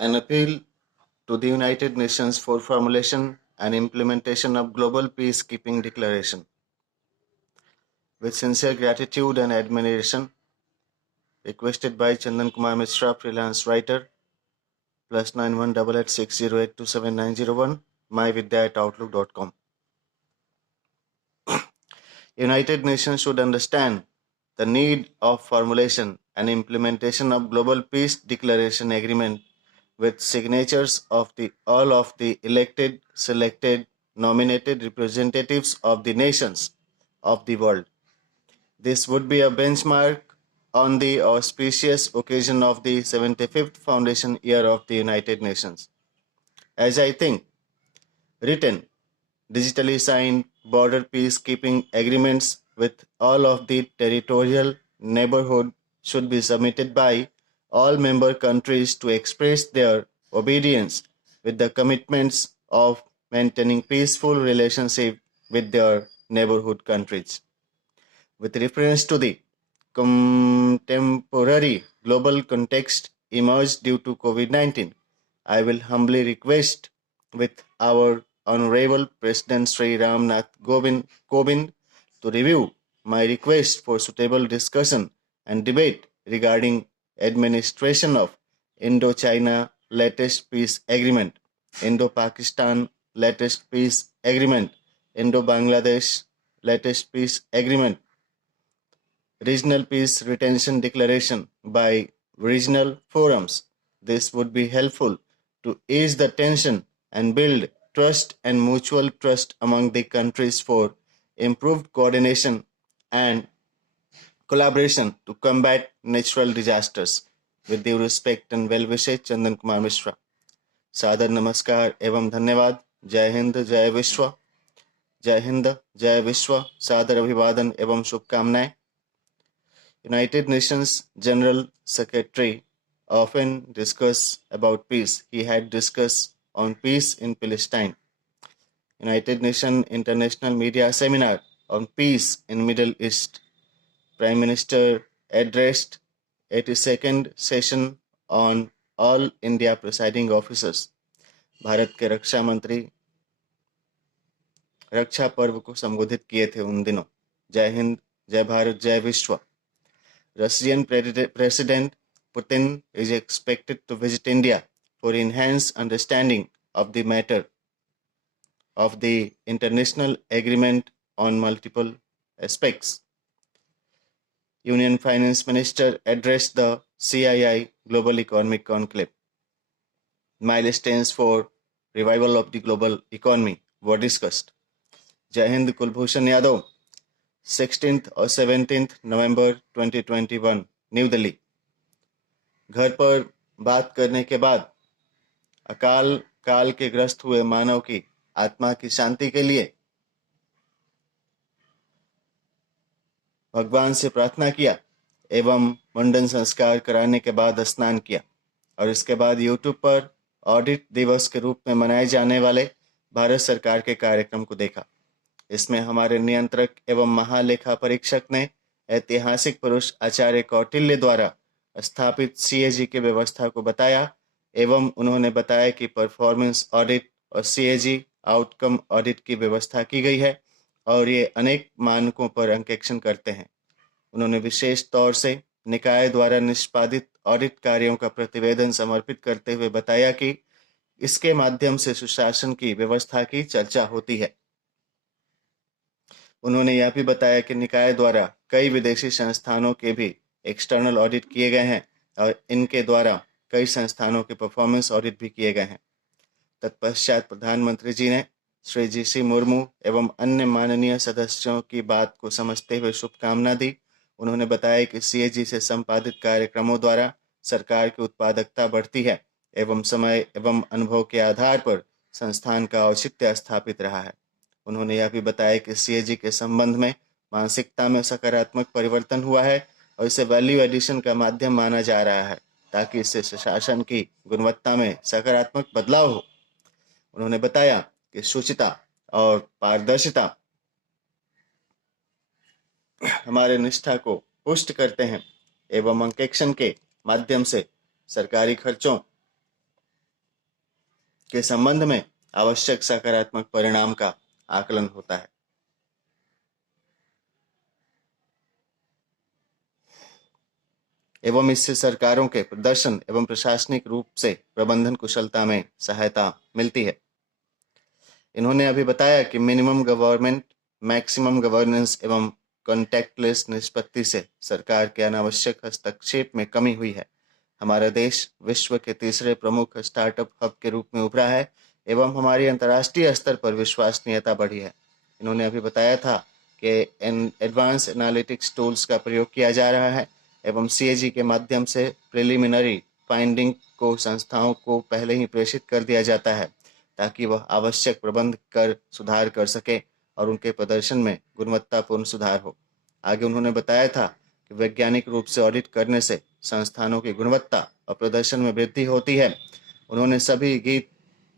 An appeal to the United Nations for formulation and implementation of Global Peacekeeping Declaration. With sincere gratitude and admiration, requested by Chandan Kumar Mishra, freelance writer, +918860827901, myvidya@outlook.com. United Nations should understand the need of formulation and implementation of Global Peace Declaration Agreement with signatures of all of the elected, selected, nominated representatives of the nations of the world. This would be a benchmark on the auspicious occasion of the 75th foundation year of the United Nations. As I think, written, digitally signed border peacekeeping agreements with all of the territorial neighborhood should be submitted by all member countries to express their obedience with the commitments of maintaining peaceful relationship with their neighborhood countries. With reference to the contemporary global context emerged due to COVID-19, I will humbly request with our Honorable President Sri Ramnath Kovind to review my request for suitable discussion and debate regarding administration of Indo-China latest peace agreement, Indo-Pakistan latest peace agreement, Indo-Bangladesh latest peace agreement, regional peace retention declaration by regional forums. This would be helpful to ease the tension and build trust and mutual trust among the countries for improved coordination and collaboration to combat natural disasters. With due respect and well wishes, Chandan Kumar Mishra. सादर नमस्कार एवं धन्यवाद. जय हिंद, जय विश्व. जय हिंद, जय विश्व. सादर अभिवादन एवं शुभकामनाएं. United Nations General Secretary often discuss about peace. He had discussed on peace in Palestine. United Nations International Media Seminar on Peace in Middle East. Prime Minister addressed 82nd session on All India Presiding Officers. Bharat के रक्षा मंत्री रक्षा पर्व को संबोधित किए थे उन दिनों. जय हिंद, जय भारत, जय विश्व. Russian President Putin is expected to visit India for enhanced understanding of the matter of the international agreement on multiple aspects. Union Finance Minister addressed the CII Global Economic Conclave. Milestones for revival of the global economy were discussed. Jai Hind, Kulbhushan Yadav, 16th और 17th नवंबर 2021 new Delhi. घर पर बात करने के बाद अकाल काल के ग्रस्त हुए मानव की आत्मा की शांति के लिए भगवान से प्रार्थना किया एवं मुंडन संस्कार कराने के बाद स्नान किया और इसके बाद यूट्यूब पर ऑडिट दिवस के रूप में मनाए जाने वाले भारत सरकार के कार्यक्रम को देखा. इसमें हमारे नियंत्रक एवं महालेखा परीक्षक ने ऐतिहासिक पुरुष आचार्य कौटिल्य द्वारा स्थापित सीएजी की व्यवस्था को बताया एवं उन्होंने बताया कि परफॉर्मेंस ऑडिट और सीएजी आउटकम ऑडिट की व्यवस्था की गई है और ये अनेक मानकों पर अंकेक्षण करते हैं. उन्होंने विशेष तौर से निकाय द्वारा निष्पादित ऑडिट कार्यों का प्रतिवेदन समर्पित करते हुए बताया कि इसके माध्यम से सुशासन की व्यवस्था की चर्चा होती है. उन्होंने यह भी बताया कि निकाय द्वारा कई विदेशी संस्थानों के भी एक्सटर्नल ऑडिट किए गए हैं और इनके द्वारा कई संस्थानों के परफॉर्मेंस ऑडिट भी किए गए हैं. तत्पश्चात प्रधानमंत्री जी ने श्री जी.सी. मुर्मू एवं अन्य माननीय सदस्यों की बात को समझते हुए शुभकामना दी. उन्होंने बताया कि सीएजी से संपादित कार्यक्रमों द्वारा सरकार की उत्पादकता बढ़ती है एवं समय एवं अनुभव के आधार पर संस्थान का औचित्य स्थापित रहा है. उन्होंने यह भी बताया कि सीएजी के संबंध में मानसिकता में सकारात्मक परिवर्तन हुआ है और इसे वैल्यू एडिशन का माध्यम माना जा रहा है ताकि इससे शासन की गुणवत्ता में सकारात्मक बदलाव हो. उन्होंने बताया कि शुचिता और पारदर्शिता हमारे निष्ठा को पुष्ट करते हैं एवं अंकेक्षण के माध्यम से सरकारी खर्चों के संबंध में आवश्यक सकारात्मक परिणाम का आकलन होता है। एवं इससे सरकारों के प्रदर्शन एवं प्रशासनिक रूप से प्रबंधन कुशलता में सहायता मिलती है। इन्होंने अभी बताया कि मिनिमम गवर्नमेंट मैक्सिमम गवर्नेंस एवं कॉन्टैक्टलेस निष्पत्ति से सरकार के अनावश्यक हस्तक्षेप में कमी हुई है। हमारा देश विश्व के तीसरे प्रमुख स्टार्टअप हब के रूप में उभरा है एवं हमारी अंतर्राष्ट्रीय स्तर पर विश्वसनीयता बढ़ी है। इन्होंने अभी बताया था कि एडवांस एनालिटिक्स टूल्स का प्रयोग किया जा रहा है एवं सीएजी के माध्यम से प्रिलिमिनरी फाइंडिंग को संस्थाओं को पहले ही प्रेषित कर दिया जाता है ताकि वह आवश्यक प्रबंध कर सुधार कर सके और उनके प्रदर्शन में गुणवत्तापूर्ण सुधार हो। आगे उन्होंने बताया था कि वैज्ञानिक रूप से ऑडिट करने से संस्थानों की गुणवत्ता और प्रदर्शन में वृद्धि होती है। उन्होंने सभी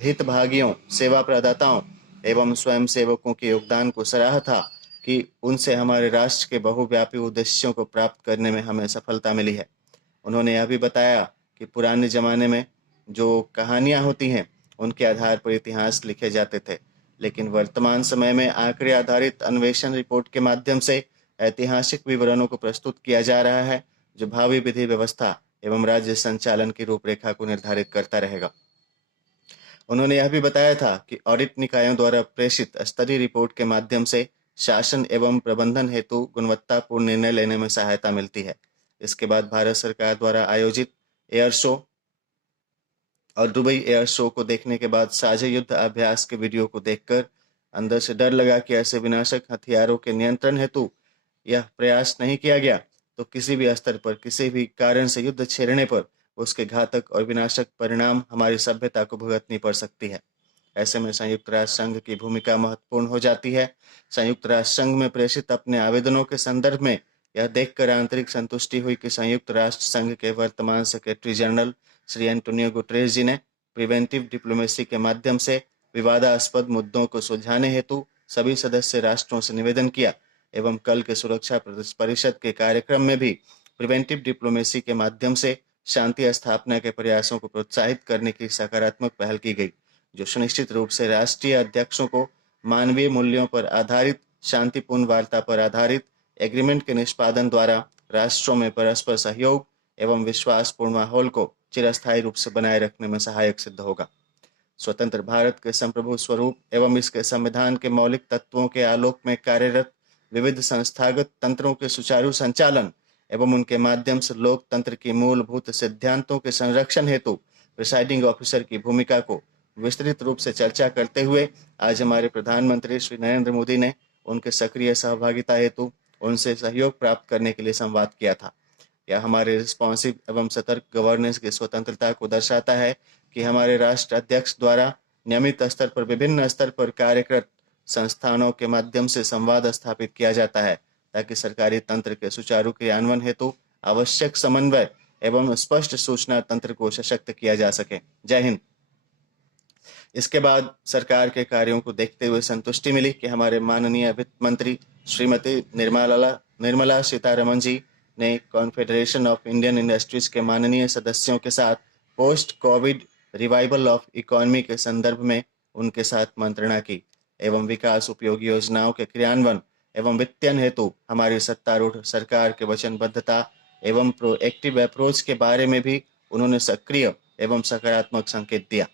हितभागियों, सेवा प्रदाताओं एवं स्वयंसेवकों के योगदान को सराहा था कि उनसे हमारे राष्ट्र के बहुव्यापी उद्देश्यों को प्राप्त करने में हमें सफलता मिली है। उन्होंने यह भी बताया कि पुराने जमाने में जो कहानियां होती हैं उनके आधार पर इतिहास लिखे जाते थे, लेकिन वर्तमान समय में आंकड़े आधारित अन्वेषण रिपोर्ट के माध्यम से ऐतिहासिक विवरणों को प्रस्तुत किया जा रहा है जो भावी विधि व्यवस्था एवं राज्य संचालन की रूपरेखा को निर्धारित करता रहेगा। उन्होंने यह भी बताया था कि ऑडिट निकायों द्वारा प्रेषित स्तरीय रिपोर्ट के माध्यम से शासन एवं प्रबंधन हेतु गुणवत्तापूर्ण निर्णय लेने में सहायता मिलती है। इसके बाद भारत सरकार द्वारा आयोजित एयर शो और दुबई एयर शो को देखने के बाद साझा युद्ध अभ्यास के वीडियो को देखकर अंदर से डर लगा कि ऐसे विनाशक हथियारों के नियंत्रण हेतु यह प्रयास नहीं किया गया तो किसी भी स्तर पर किसी भी कारण से युद्ध छेड़ने पर उसके घातक और विनाशक परिणाम हमारी सभ्यता को भुगतनी पड़ सकती है। ऐसे में संयुक्त राष्ट्र संघ की भूमिका महत्वपूर्ण हो जाती है। संयुक्त राष्ट्र संघ में प्रेषित अपने आवेदनों के संदर्भ में यह देखकर आंतरिक संतुष्टि हुई कि संयुक्त राष्ट्र संघ के वर्तमान secretary general Shri Antonio Guterres ji ने प्रिवेंटिव डिप्लोमेसी के माध्यम से विवादास्पद मुद्दों को सुलझाने हेतु सभी सदस्य राष्ट्रों से निवेदन किया एवं कल के सुरक्षा परिषद के कार्यक्रम में भी प्रिवेंटिव डिप्लोमेसी के माध्यम से शांति स्थापना के प्रयासों को प्रोत्साहित करने की सकारात्मक पहल की गई, जो सुनिश्चित रूप से राष्ट्रीय अध्यक्षों को मानवीय मूल्यों पर आधारित शांतिपूर्ण वार्ता पर आधारित एग्रीमेंट के निष्पादन द्वारा राष्ट्रों में परस्पर सहयोग एवं विश्वासपूर्ण माहौल को चिरस्थायी रूप से बनाए रखने में सहायक सिद्ध होगा। स्वतंत्र भारत के संप्रभु स्वरूप एवं इसके संविधान के मौलिक तत्वों के आलोक में कार्यरत विविध संस्थागत तंत्रों के सुचारू संचालन एवं उनके माध्यम से लोकतंत्र की मूलभूत सिद्धांतों के संरक्षण हेतु प्रिसाइडिंग ऑफिसर की भूमिका को विस्तृत रूप से चर्चा करते हुए आज हमारे प्रधानमंत्री श्री नरेंद्र मोदी ने उनके सक्रिय सहभागिता हेतु उनसे सहयोग प्राप्त करने के लिए संवाद किया था। यह हमारे रिस्पॉन्सिव एवं सतर्क गवर्नेंस की स्वतंत्रता को दर्शाता है कि हमारे राष्ट्र अध्यक्ष द्वारा नियमित स्तर पर विभिन्न स्तर पर कार्यरत संस्थानों के माध्यम से संवाद स्थापित किया जाता है ताकि सरकारी तंत्र के सुचारू क्रियान्वयन हेतु आवश्यक समन्वय एवं स्पष्ट सूचना तंत्र को सशक्त किया जा सके। जय हिंद। इसके बाद सरकार के कार्यों को देखते हुए संतुष्टि मिली कि हमारे माननीय वित्त मंत्री श्रीमती निर्मला सीतारमन जी ने कॉन्फेडरेशन ऑफ इंडियन इंडस्ट्रीज के माननीय सदस्यों के साथ post Covid revival of economy के संदर्भ में उनके साथ मंत्रणा की एवं विकास उपयोगी योजनाओं के क्रियान्वयन एवं वित्तीयन हेतु हमारी सत्तारूढ़ सरकार के वचनबद्धता एवं प्रोएक्टिव अप्रोच के बारे में भी उन्होंने सक्रिय एवं सकारात्मक संकेत दिया।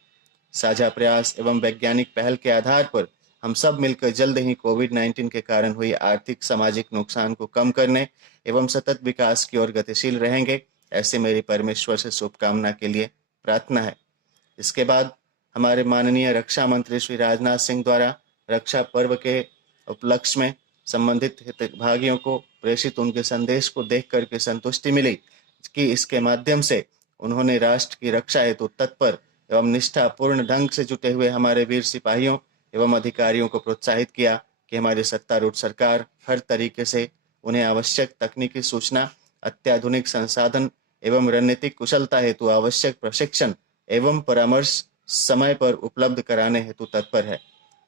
साझा प्रयास एवं वैज्ञानिक पहल के आधार पर हम सब मिलकर जल्द ही कोविड-19 के कारण हुई आर्थिक सामाजिक नुकसान को कम करने एवं सतत विकास की ओर गतिशील रहेंगे, ऐसे मेरी परमेश्वर से शुभकामना के लिए प्रार्थना है। इसके बाद हमारे माननीय रक्षा मंत्री श्री राजनाथ सिंह द्वारा रक्षा पर्व के उपलक्ष्य में संबंधित हितभागियों को प्रेषित उनके संदेश को देख करके संतुष्टि मिली कि इसके माध्यम से उन्होंने राष्ट्र की रक्षा हेतु तत्पर एवं निष्ठापूर्ण ढंग से जुटे हुए हमारे वीर सिपाहियों एवं अधिकारियों को प्रोत्साहित किया कि हमारी सत्तारूढ़ सरकार हर तरीके से उन्हें आवश्यक तकनीकी सूचना, अत्याधुनिक संसाधन एवं रणनीतिक कुशलता हेतु आवश्यक प्रशिक्षण एवं परामर्श समय पर उपलब्ध कराने हेतु तत्पर है।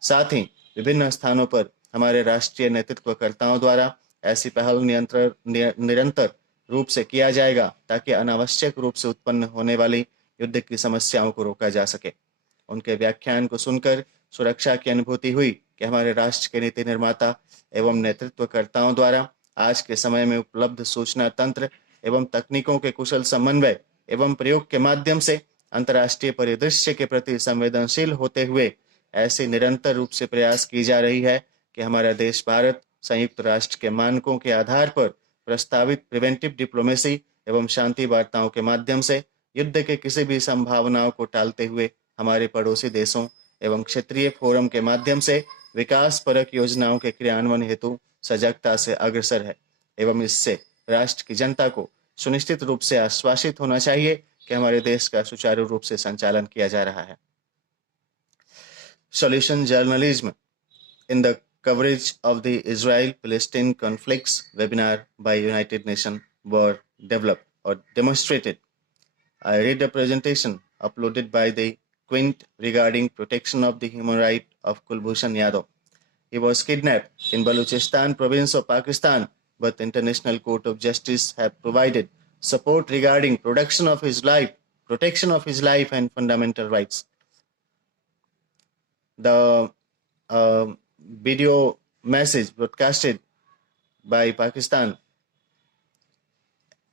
साथ ही विभिन्न स्थानों पर हमारे राष्ट्रीय नेतृत्वकर्ताओं द्वारा ऐसी पहल निरंतर रूप से किया जाएगा ताकि अनावश्यक रूप से उत्पन्न होने वाली युद्ध की समस्याओं को रोका जा सके। उनके व्याख्यान को सुनकर सुरक्षा की अनुभूति हुई कि हमारे राष्ट्र के नीति निर्माता एवं नेतृत्वकर्ताओं द्वारा आज के समय में उपलब्ध सूचना तंत्र एवं तकनीकों के कुशल समन्वय एवं प्रयोग के माध्यम से अंतर्राष्ट्रीय परिदृश्य के प्रति संवेदनशील होते हुए ऐसे निरंतर रूप से प्रयास की जा रही है कि हमारा देश भारत संयुक्त राष्ट्र के मानकों के आधार पर प्रस्तावित प्रिवेंटिव डिप्लोमेसी एवं शांति वार्ताओं के माध्यम से युद्ध के किसी भी संभावनाओं को टालते हुए हमारे पड़ोसी देशों एवं क्षेत्रीय फोरम के माध्यम से विकास परक योजनाओं के क्रियान्वयन हेतु सजगता से अग्रसर है एवं इससे राष्ट्र की जनता को सुनिश्चित रूप से आश्वासित होना चाहिए कि हमारे देश का सुचारू रूप से संचालन किया जा रहा है. Solution journalism in the coverage of the Israel-Palestine conflicts webinar by United Nations were developed or demonstrated. I read a presentation uploaded by the Quint regarding protection of the human right of Kulbhushan Yadav. He was kidnapped in Balochistan province of Pakistan, but the International Court of Justice have provided support regarding protection of his life and fundamental rights. The video message broadcasted by Pakistan,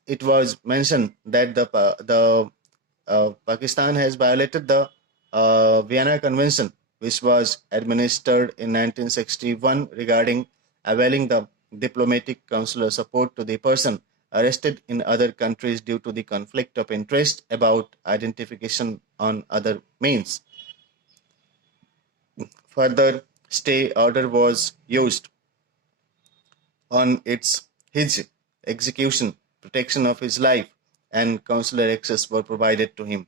it was mentioned that the Pakistan has violated the Vienna Convention, which was administered in 1961 regarding availing the diplomatic consular support to the person arrested in other countries due to the conflict of interest about identification on other means. Further stay order was used on his execution, protection of his life, and consular access were provided to him.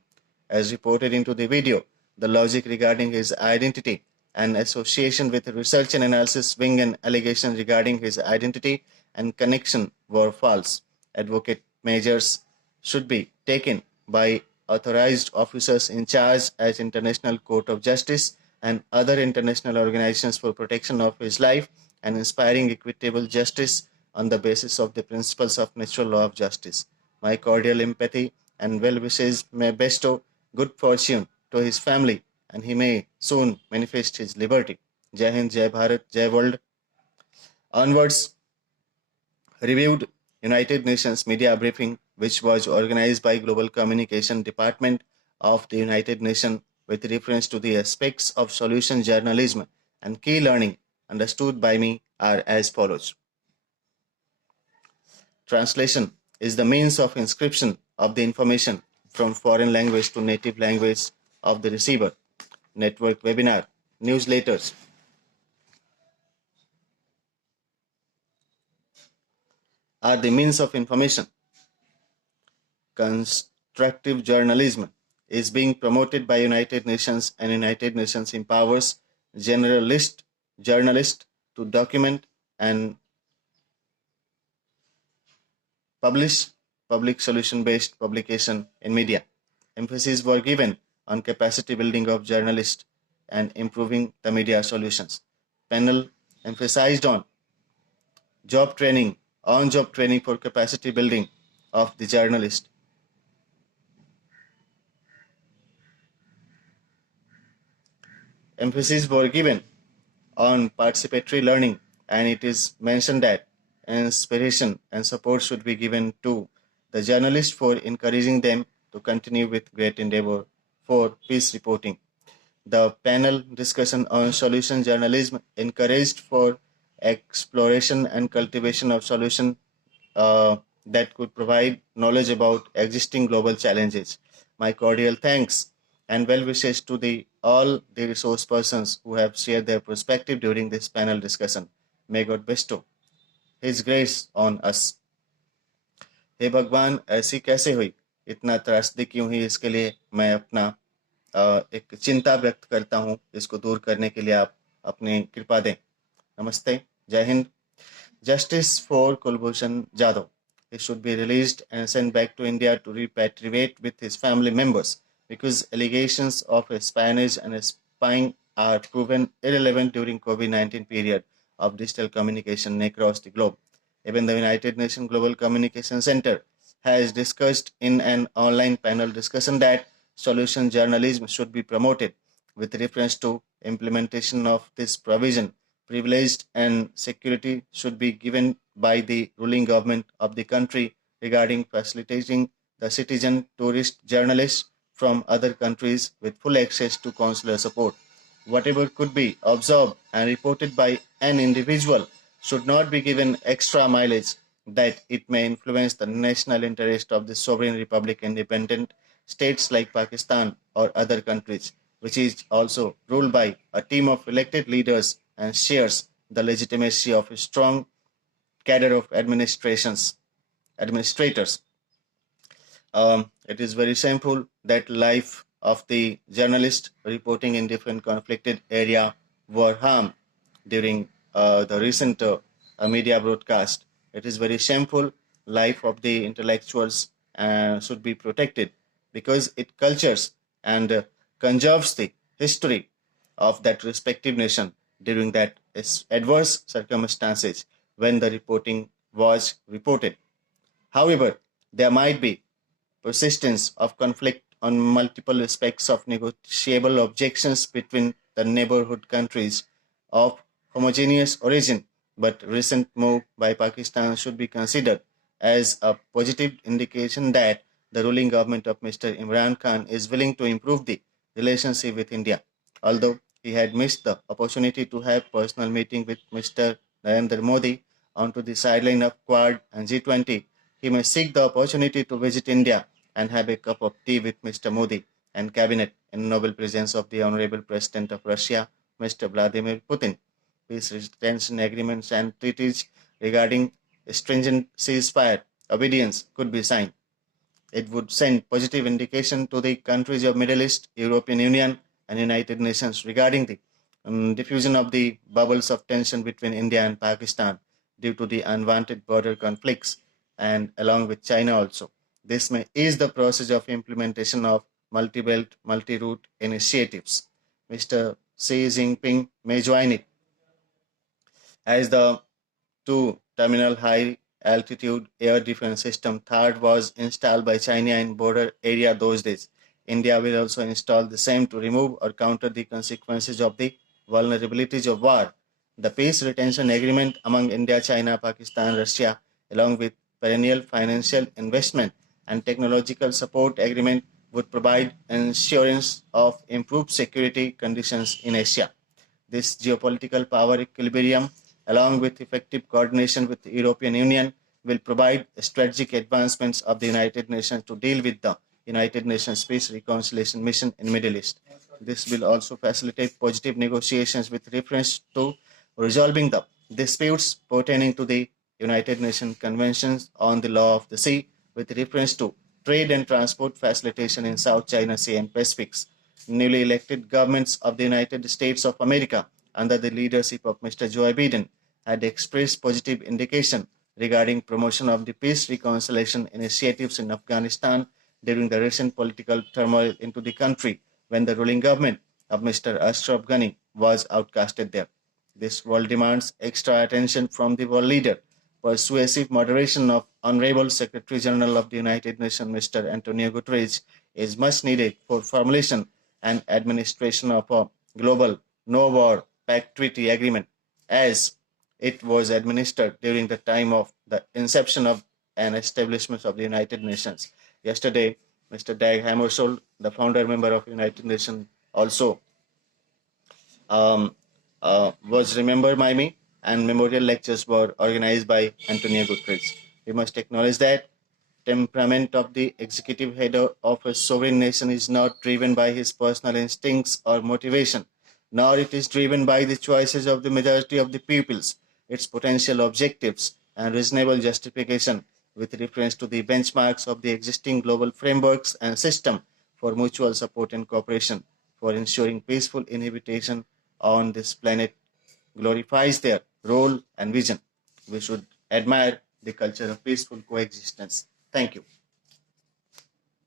As reported into the video, the logic regarding his identity and association with research and analysis wing and allegations regarding his identity and connection were false. Advocate measures should be taken by authorized officers in charge as International Court of Justice and other international organizations for protection of his life and inspiring equitable justice on the basis of the principles of natural law of justice. My cordial empathy and well wishes may bestow good fortune to his family and he may soon manifest his liberty. Jai Hind, Jai Bharat, Jai World. Onwards, reviewed United Nations media briefing, which was organized by Global Communication Department of the United Nations with reference to the aspects of solution journalism and key learning understood by me are as follows. Translation is the means of inscription of the information from foreign language to native language of the receiver. Network webinar, newsletters, are the means of information. Constructive journalism is being promoted by United Nations, and United Nations empowers journalists to document and publish public solution-based publication in media. Emphasis were given on capacity building of journalists and improving the media solutions. Panel emphasized on on-job training for capacity building of the journalist. Emphasis were given on participatory learning, and it is mentioned that inspiration and support should be given to the journalists for encouraging them to continue with great endeavor for peace reporting. The panel discussion on solution journalism encouraged for exploration and cultivation of solutions that could provide knowledge about existing global challenges. My cordial thanks and well wishes to all the resource persons who have shared their perspective during this panel discussion. May God bestow His grace on us. हे भगवान, ऐसी कैसे हुई, इतना त्रासदी क्यों हुई, इसके लिए मैं अपना एक चिंता व्यक्त करता हूँ. इसको दूर करने के लिए आप अपनी कृपा दें. नमस्ते. जय Hind. Justice for Kulbhushan Jadhav. He should be released and sent back to India to repatriate with his family members because allegations of espionage and spying are proven irrelevant during COVID-19 period of digital communication across the globe. Even the United Nations Global Communication Center has discussed in an online panel discussion that solution journalism should be promoted with reference to implementation of this provision. Privileged and security should be given by the ruling government of the country regarding facilitating the citizen, tourist, journalists from other countries with full access to consular support. Whatever could be observed and reported by an individual should not be given extra mileage that it may influence the national interest of the sovereign republic independent states like Pakistan or other countries, which is also ruled by a team of elected leaders and shares the legitimacy of a strong cadre of administrators. It is very shameful that life of the journalist reporting in different conflicted area were harmed during the recent media broadcast. It is very shameful. Life of the intellectuals should be protected because it cultures and conserves the history of that respective nation during that adverse circumstances when the reporting was reported. However, there might be persistence of conflict on multiple aspects of negotiable objections between the neighborhood countries of homogeneous origin, but recent move by Pakistan should be considered as a positive indication that the ruling government of Mr. Imran Khan is willing to improve the relationship with India. Although he had missed the opportunity to have personal meeting with Mr. Narendra Modi onto the sideline of Quad and G20, he may seek the opportunity to visit India and have a cup of tea with Mr. Modi and cabinet in noble presence of the Honorable President of Russia, Mr. Vladimir Putin. Peace retention agreements and treaties regarding stringent ceasefire obedience could be signed. It would send positive indication to the countries of Middle East, European Union, and United Nations regarding the diffusion of the bubbles of tension between India and Pakistan due to the unwanted border conflicts, and along with China also. This may ease the process of implementation of multi-belt, multi-route initiatives. Mr. Xi Jinping may join it as the two terminal high altitude air defense system. Third was installed by China in border area those days. India will also install the same to remove or counter the consequences of the vulnerabilities of war. The peace retention agreement among India, China, Pakistan, Russia, along with perennial financial investment and technological support agreement would provide assurance of improved security conditions in Asia. This geopolitical power equilibrium, along with effective coordination with the European Union, will provide strategic advancements of the United Nations to deal with the United Nations Peace Reconciliation Mission in Middle East. This will also facilitate positive negotiations with reference to resolving the disputes pertaining to the United Nations Conventions on the Law of the Sea with reference to trade and transport facilitation in South China Sea and Pacific. Newly elected governments of the United States of America under the leadership of Mr. Joe Biden had expressed positive indication regarding promotion of the peace reconciliation initiatives in Afghanistan during the recent political turmoil into the country when the ruling government of Mr. Ashraf Ghani was outcasted there. This world demands extra attention from the world leader. Persuasive moderation of Honorable Secretary General of the United Nations, Mr. Antonio Guterres, is much needed for formulation and administration of a global no war pact treaty agreement as it was administered during the time of the inception of and establishment of the United Nations. Yesterday, Mr. Dag Hammarskjöld, the founder member of United Nations, also um, was remembered by me, and memorial lectures were organized by Antonio Guterres. We must acknowledge that temperament of the executive head of a sovereign nation is not driven by his personal instincts or motivation, nor it is driven by the choices of the majority of the peoples, its potential objectives and reasonable justification with reference to the benchmarks of the existing global frameworks and system for mutual support and cooperation for ensuring peaceful inhabitation on this planet glorifies their role and vision. We should admire the culture of peaceful coexistence. Thank you.